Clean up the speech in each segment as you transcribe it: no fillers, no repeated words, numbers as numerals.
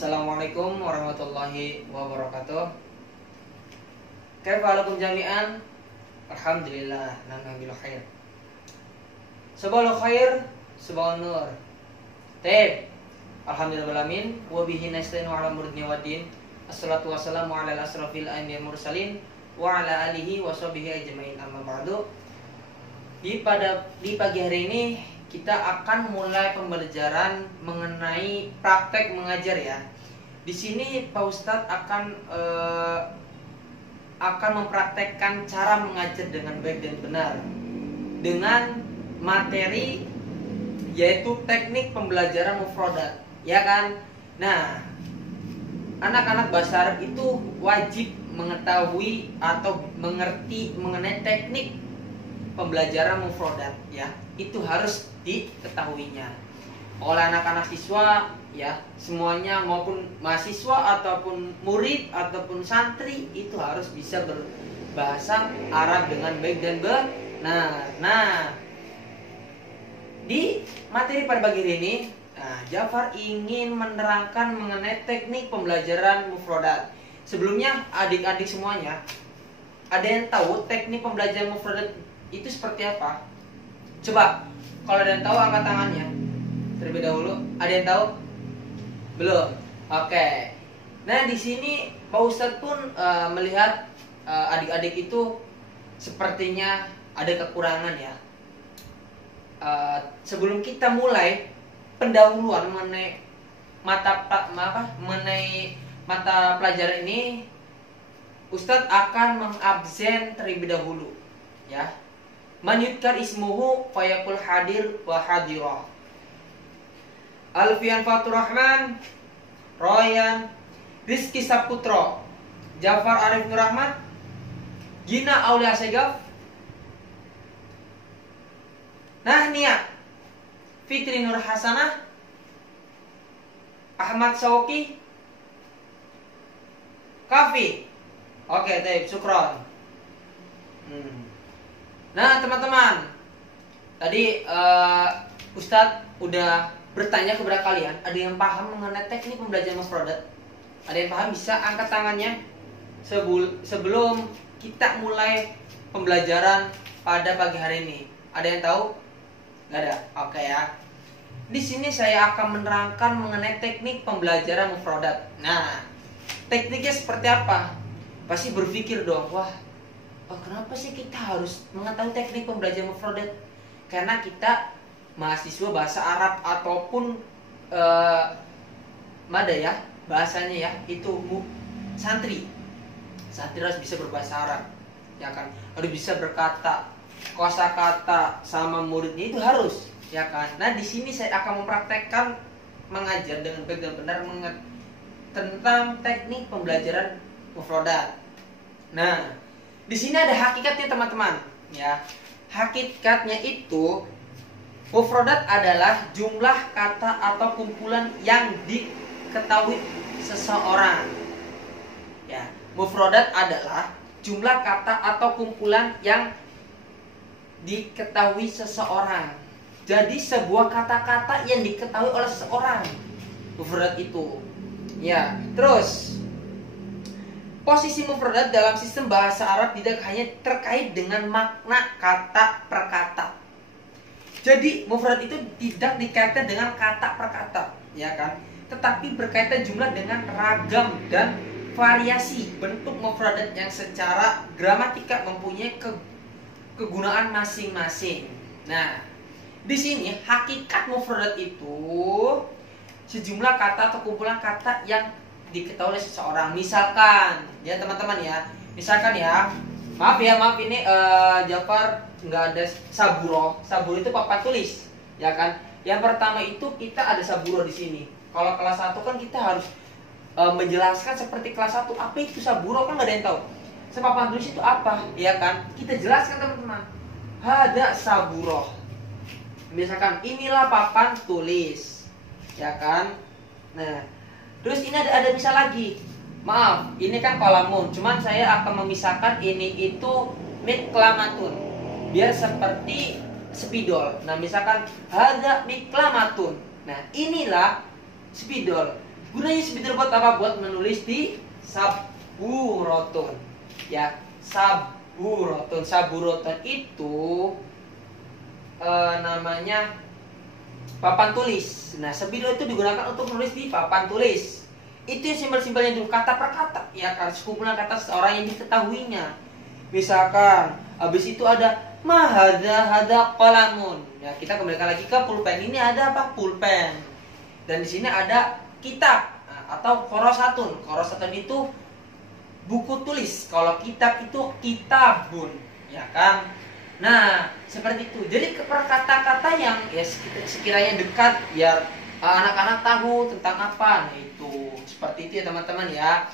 Assalamualaikum warahmatullahi wabarakatuh. Kaifa halakum jami'an? Alhamdulillah, nanghamil khair. Sabahul khair, sabahun nur. Taib. Alhamdulillahirabbil wa bihi nasta'inu ala umuri waddin. Assalatu wassalamu ala asrofil anbiya'i mursalin wa ala alihi wa sahbihi ajmain, amma ba'du. Di pagi hari ini kita akan mulai pembelajaran mengenai praktek mengajar ya. Di sini Pak Ustadz akan mempraktekkan cara mengajar dengan baik dan benar dengan materi yaitu teknik pembelajaran mufradat, ya kan? Nah, anak-anak bahasa Arab itu wajib mengetahui atau mengerti mengenai teknik pembelajaran mufradat ya. Itu harus diketahuinya oleh anak-anak siswa ya, semuanya, maupun mahasiswa ataupun murid ataupun santri itu harus bisa berbahasa Arab dengan baik dan benar. Nah, di materi pada pagi ini Jafar ingin menerangkan mengenai teknik pembelajaran mufradat. Sebelumnya adik-adik semuanya, ada yang tahu teknik pembelajaran mufradat itu seperti apa? Coba, kalau ada yang tahu angkat tangannya terlebih dahulu. Ada yang tahu? Belum? Oke. Nah, di sini Pak Ustadz pun melihat adik-adik itu sepertinya ada kekurangan ya. Sebelum kita mulai pendahuluan mengenai mengenai mata pelajaran ini, Ustadz akan mengabsen terlebih dahulu ya. Man yudkar ismuhu fayakul hadir wa hadirah. Alfian Fatur Rahman, Royan, Rizky Saputro, Jafar Arif Nur Rahmat, Gina Aulia Segaf, Nahnia Fitri Nur Hasanah, Ahmad Sauki, Kafi. Oke, baik, syukron. Nah, teman-teman, tadi Ustadz udah bertanya kepada kalian, ada yang paham mengenai teknik pembelajaran mufradat? Ada yang paham? Bisa angkat tangannya sebelum kita mulai pembelajaran pada pagi hari ini. Ada yang tahu? Nggak ada? Oke ya. Di sini saya akan menerangkan mengenai teknik pembelajaran mufradat. Nah, tekniknya seperti apa? Pasti berpikir dong, wah, kenapa sih kita harus mengetahui teknik pembelajaran mufradat? Karena kita mahasiswa bahasa Arab ataupun mada ya, bahasanya ya, itu santri harus bisa berbahasa Arab ya kan, harus bisa berkata kosakata sama muridnya, itu harus ya kan. Nah, di sini saya akan mempraktekkan mengajar dengan baik dan benar tentang teknik pembelajaran mufradat. Nah, di sini ada hakikatnya teman-teman ya. Hakikatnya itu mufradat adalah jumlah kata atau kumpulan yang diketahui seseorang. Ya, mufradat adalah jumlah kata atau kumpulan yang diketahui seseorang. Jadi sebuah kata-kata yang diketahui oleh seseorang, mufradat itu. Ya, terus posisi mufradat dalam sistem bahasa Arab tidak hanya terkait dengan makna kata per kata. Jadi mufradat itu tidak dikaitkan dengan kata per kata, ya kan? Tetapi berkaitan jumlah dengan ragam dan variasi bentuk mufradat yang secara gramatika mempunyai kegunaan masing-masing. Nah, di sini hakikat mufradat itu sejumlah kata atau kumpulan kata yang diketahui oleh seseorang. Misalkan ya teman-teman ya, misalkan ya, maaf ini Jafar nggak ada saburo. Saburo itu papan tulis ya kan. Yang pertama itu kita ada saburo di sini. Kalau kelas 1 kan kita harus menjelaskan seperti kelas 1 apa itu saburo, kan nggak ada yang tahu. Papan tulis itu apa ya kan, kita jelaskan teman-teman. Ada saburo, misalkan inilah papan tulis ya kan. Nah, terus ini ada misal lagi. Maaf, ini kan kolamun, cuman saya akan memisahkan ini itu miklamatun, biar seperti spidol. Nah, misalkan ada miklamatun. Nah, inilah spidol. Gunanya sebenarnya buat apa? Buat menulis di saburoton. Ya, saburoton. Saburoton itu namanya papan tulis. Nah, sebilo itu digunakan untuk menulis di papan tulis. Itu yang simbol-simbolnya dulu, kata per kata, ya kan, sekumpulan kata seorang yang diketahuinya. Misalkan, habis itu ada hada qalamun. Ya, kita kembalikan lagi ke pulpen. Ini ada apa? Pulpen. Dan di sini ada kitab atau korosatun. Korosatun itu buku tulis. Kalau kitab itu kitabun, ya kan? Nah, seperti itu. Jadi kata-kata yang ya sekiranya dekat biar anak-anak tahu tentang apa. Nah, itu seperti itu ya teman-teman ya.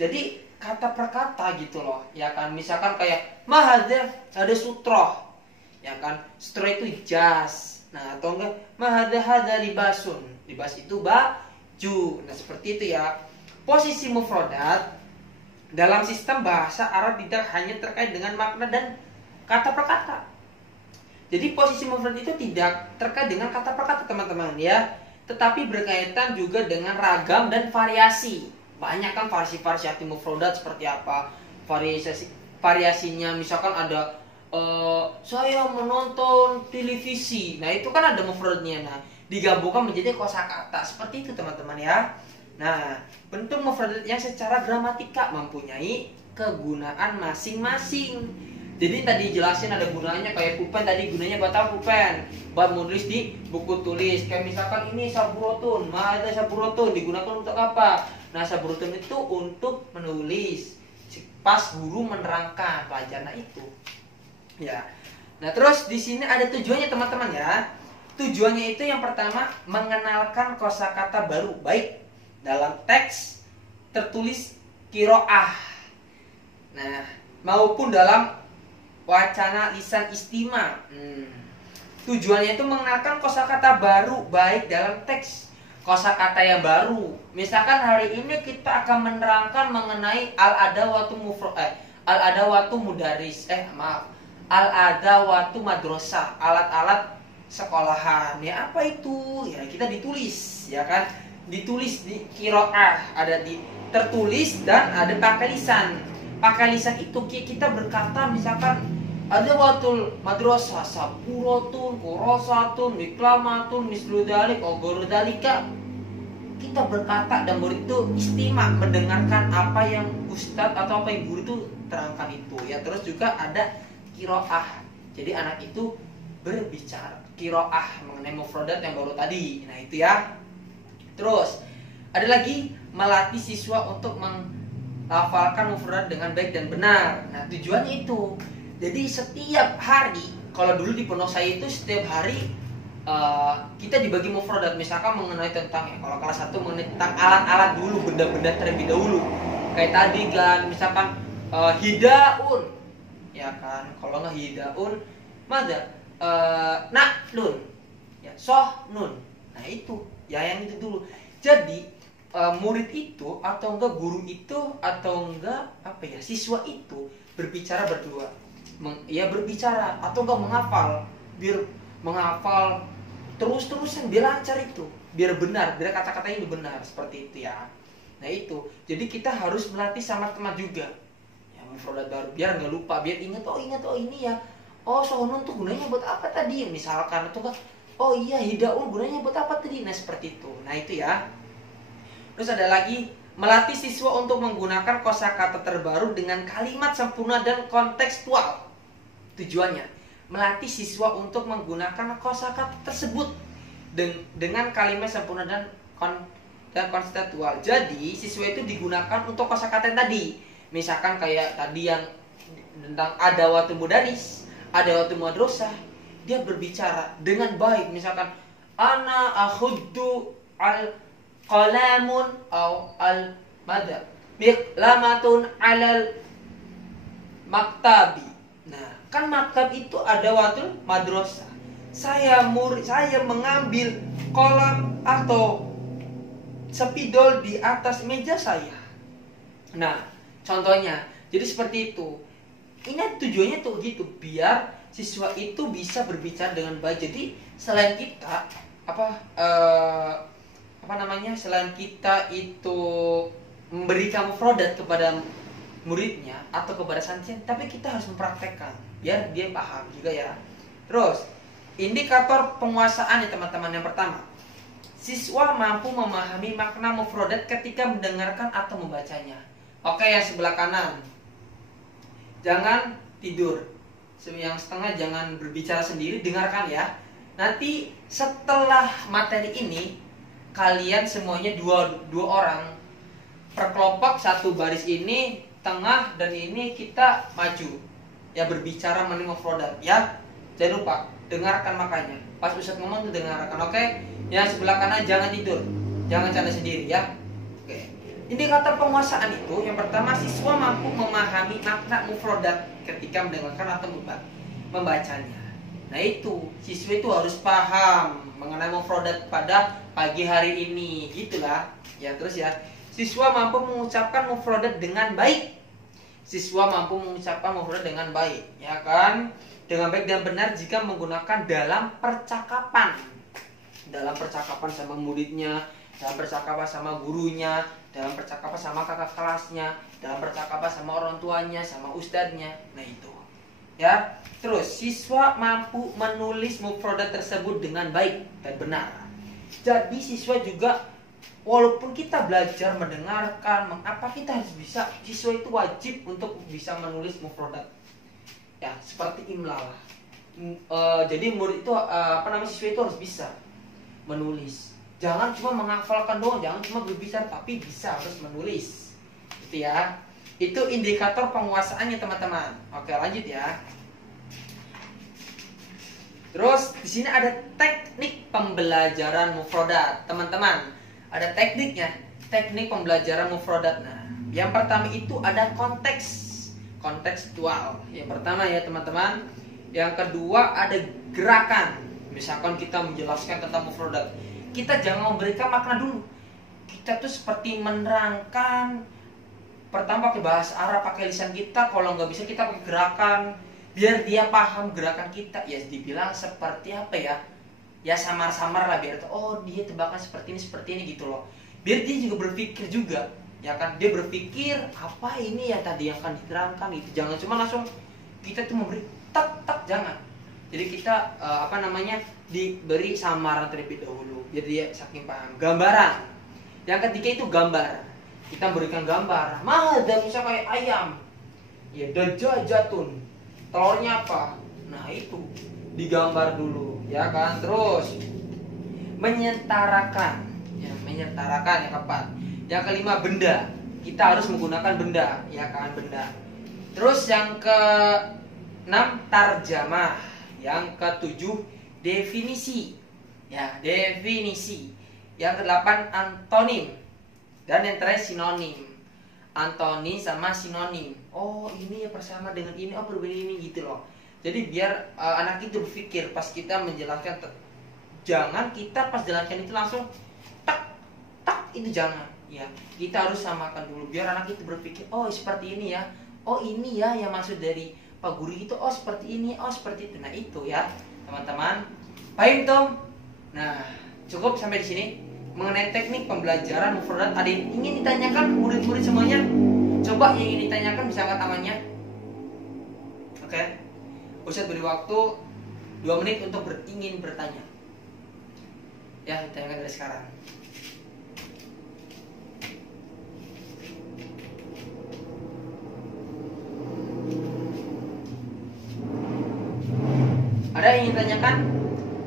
Jadi kata per kata gitu loh, ya kan? Misalkan kayak ada sutroh, ya kan? Sutroh itu jas. Nah, atau enggak hada libasun. Libas itu baju. Nah, seperti itu ya. Posisi mufradat dalam sistem bahasa Arab tidak hanya terkait dengan makna dan kata per kata. Jadi posisi mufrad itu tidak terkait dengan kata per kata teman-teman ya, tetapi berkaitan juga dengan ragam dan variasi. Banyak kan variasi mufradat seperti apa? Variasinya misalkan ada saya menonton televisi. Nah, itu kan ada mufradnya. Nah, digabungkan menjadi kosakata. Seperti itu teman-teman ya. Nah, bentuk mufradat yang secara gramatika mempunyai kegunaan masing-masing. Jadi tadi jelasin ada gunanya, kayak pulpen tadi gunanya buat apa pulpen? Buat menulis di buku tulis. Kayak misalkan ini saburotun, ada saburotun digunakan untuk apa? Nah, saburotun itu untuk menulis pas guru menerangkan pelajaran itu. Ya. Nah, terus di sini ada tujuannya teman-teman ya. Tujuannya itu yang pertama mengenalkan kosakata baru baik dalam teks tertulis qiraah. Nah, maupun dalam wacana lisan istima. Tujuannya itu mengenalkan kosakata baru baik dalam teks kosakata yang baru. Misalkan hari ini kita akan menerangkan mengenai al-adawatu mudaris. Al-adawatu madrasah, alat-alat sekolahan. Ya, apa itu? Ya, kita ditulis, ya kan? Ditulis di qiraah, ada di tertulis dan ada pakai lisan. Pakai lisan itu kita berkata misalkan ada watul madrasah saburatun korosatun miklamatun misludalik ogordalika. Kita berkata dan murid itu istimak mendengarkan apa yang ustadz atau apa yang guru itu terangkan itu ya. Terus juga ada qiraah. Jadi anak itu berbicara qiraah mengenai mufradat yang baru tadi. Nah, itu ya. Terus ada lagi melatih siswa untuk menghafalkan mufradat dengan baik dan benar. Nah, tujuannya itu. Jadi setiap hari, kalau dulu di pondok saya itu setiap hari kita dibagi mufradat. Misalkan mengenai tentang kalau kelas 1 mengenai tentang alat-alat dulu, benda-benda terlebih dahulu. Kayak tadi kan, misalkan hidaun, ya kan? Kalau nggak hidaun, naklun, ya sohnun. Nah, itu ya yang itu dulu. Jadi murid itu atau enggak guru itu atau enggak siswa itu berbicara berdua. Berbicara atau enggak menghafal, biar menghafal terus-terusan biar lancar itu, biar benar, biar kata-katanya itu benar, seperti itu ya. Nah, itu. Jadi kita harus melatih sama teman juga. Ya, mufradat baru biar nggak lupa, biar ingat ini ya. Oh, sohnun tuh gunanya buat apa tadi? Misalkan itu kan oh iya, hidaun gunanya buat apa tadi? Nah, seperti itu. Nah, itu ya. Terus ada lagi melatih siswa untuk menggunakan kosakata terbaru dengan kalimat sempurna dan kontekstual. Tujuannya melatih siswa untuk menggunakan kosakata tersebut dengan kalimat sempurna dan kontekstual. Jadi siswa itu digunakan untuk kosakata yang tadi. Misalkan kayak tadi yang tentang adawatu mudaris, adawatu madrasah, dia berbicara dengan baik. Misalkan ana akhuddu al qalamun au al miqlamatun alal maktabi. Nah, kan maktab itu ada watul madrasah. Saya mengambil kolam atau spidol di atas meja saya. Nah, contohnya. Jadi seperti itu. Ini tujuannya tuh gitu, biar siswa itu bisa berbicara dengan baik. Jadi selain kita selain kita itu memberikan mufradat kepada muridnya atau kepada santrinya, tapi kita harus mempraktekkan biar dia paham juga ya. Terus indikator penguasaan ya teman-teman. Yang pertama, siswa mampu memahami makna mufradat ketika mendengarkan atau membacanya. Oke, yang sebelah kanan, jangan tidur. Yang setengah jangan berbicara sendiri, dengarkan ya. Nanti setelah materi ini, kalian semuanya dua orang per kelompok, satu baris ini, tengah dan ini kita maju. Ya, berbicara mengenai mufradat ya. Jangan lupa dengarkan makanya. Pas Ustadz ngomong tuh dengarkan, oke? Yang sebelah kanan jangan tidur, jangan canda sendiri ya. Oke. Indikator penguasaan itu yang pertama, siswa mampu memahami makna mufradat ketika mendengarkan atau membacanya. Nah itu, siswa itu harus paham mengenai mufradat pada pagi hari ini, gitulah. Ya terus ya, siswa mampu mengucapkan mufradat dengan baik. Siswa mampu mengucapkan mufradat dengan baik, ya kan? Dengan baik dan benar jika menggunakan dalam percakapan. Dalam percakapan sama muridnya, dalam percakapan sama gurunya, dalam percakapan sama kakak kelasnya, dalam percakapan sama orang tuanya, sama ustadznya. Nah itu. Ya, terus siswa mampu menulis mufradat tersebut dengan baik dan benar. Jadi siswa juga, walaupun kita belajar mendengarkan, apa kita harus bisa, siswa itu wajib untuk bisa menulis mufradat. Ya, seperti imla lah. Jadi murid itu siswa itu harus bisa menulis. Jangan cuma menghafalkan doang, jangan cuma berbicara, tapi bisa harus menulis. Gitu ya. Itu indikator penguasaannya teman-teman. Oke, lanjut ya. Terus di sini ada teknik pembelajaran mufradat, teman-teman. Ada tekniknya, teknik pembelajaran mufradat. Nah, yang pertama itu ada kontekstual. Yang pertama ya teman-teman. Yang kedua ada gerakan. Misalkan kita menjelaskan tentang mufradat, kita jangan memberikan makna dulu. Kita tuh seperti menerangkan. Pertama pakai bahasa Arab, pakai lisan kita. Kalau nggak bisa kita pakai gerakan, biar dia paham gerakan kita. Ya dibilang seperti apa ya? Ya samar-samar lah, biar oh dia tebakan seperti ini gitu loh. Biar dia juga berpikir juga, ya kan? Dia berpikir apa ini ya tadi yang akan diterangkan itu. Jangan cuma langsung kita tuh memberi tak jangan. Jadi kita diberi samaran terlebih dahulu biar dia saking paham. Gambaran. Yang ketiga itu gambar. Kita berikan gambar. Dan misalnya kayak ayam. Ya dajajatun. Telurnya apa? Nah itu digambar dulu, ya kan? Terus menyetarakan. Ya, menyetarakan yang keempat. Yang kelima benda. Kita harus menggunakan benda, ya kan? Benda. Terus yang ke-6 tarjamah. Yang ke-7 definisi. Ya, definisi. Yang ke-8 antonim. Dan yang terakhir sinonim. Antonim sama sinonim. Oh, ini ya bersama dengan ini, oh berbeda ini gitu loh. Jadi biar anak itu berpikir pas kita menjelaskan. Jangan kita pas jelaskan itu langsung tak itu jangan. Ya, kita harus samakan dulu biar anak itu berpikir, oh seperti ini ya. Oh ini ya yang maksud dari Pak Guru itu, oh seperti ini, oh seperti itu. Nah itu ya teman-teman. Paham Tom? Nah cukup sampai di sini mengenai teknik pembelajaran mufradat. Ada yang ingin ditanyakan murid-murid semuanya? Coba yang ingin ditanyakan bisa angkat tangannya. Oke. Ustadz beri waktu 2 menit untuk ingin bertanya. Ya, ditanyakan dari sekarang. Ada yang ingin ditanyakan?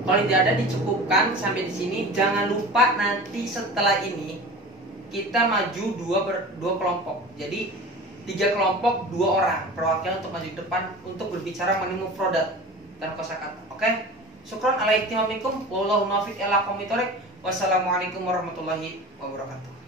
Kalau tidak ada dicukupkan sampai di sini. Jangan lupa nanti setelah ini kita maju dua kelompok. Jadi 3 kelompok 2 orang perwakilan untuk maju depan untuk berbicara mengenai mufradat dan kosakata. Oke? Syukron ala ihtimamikum. Wallahu muwaffiq ila aqwamit thoriq. Wassalamualaikum warahmatullahi wabarakatuh.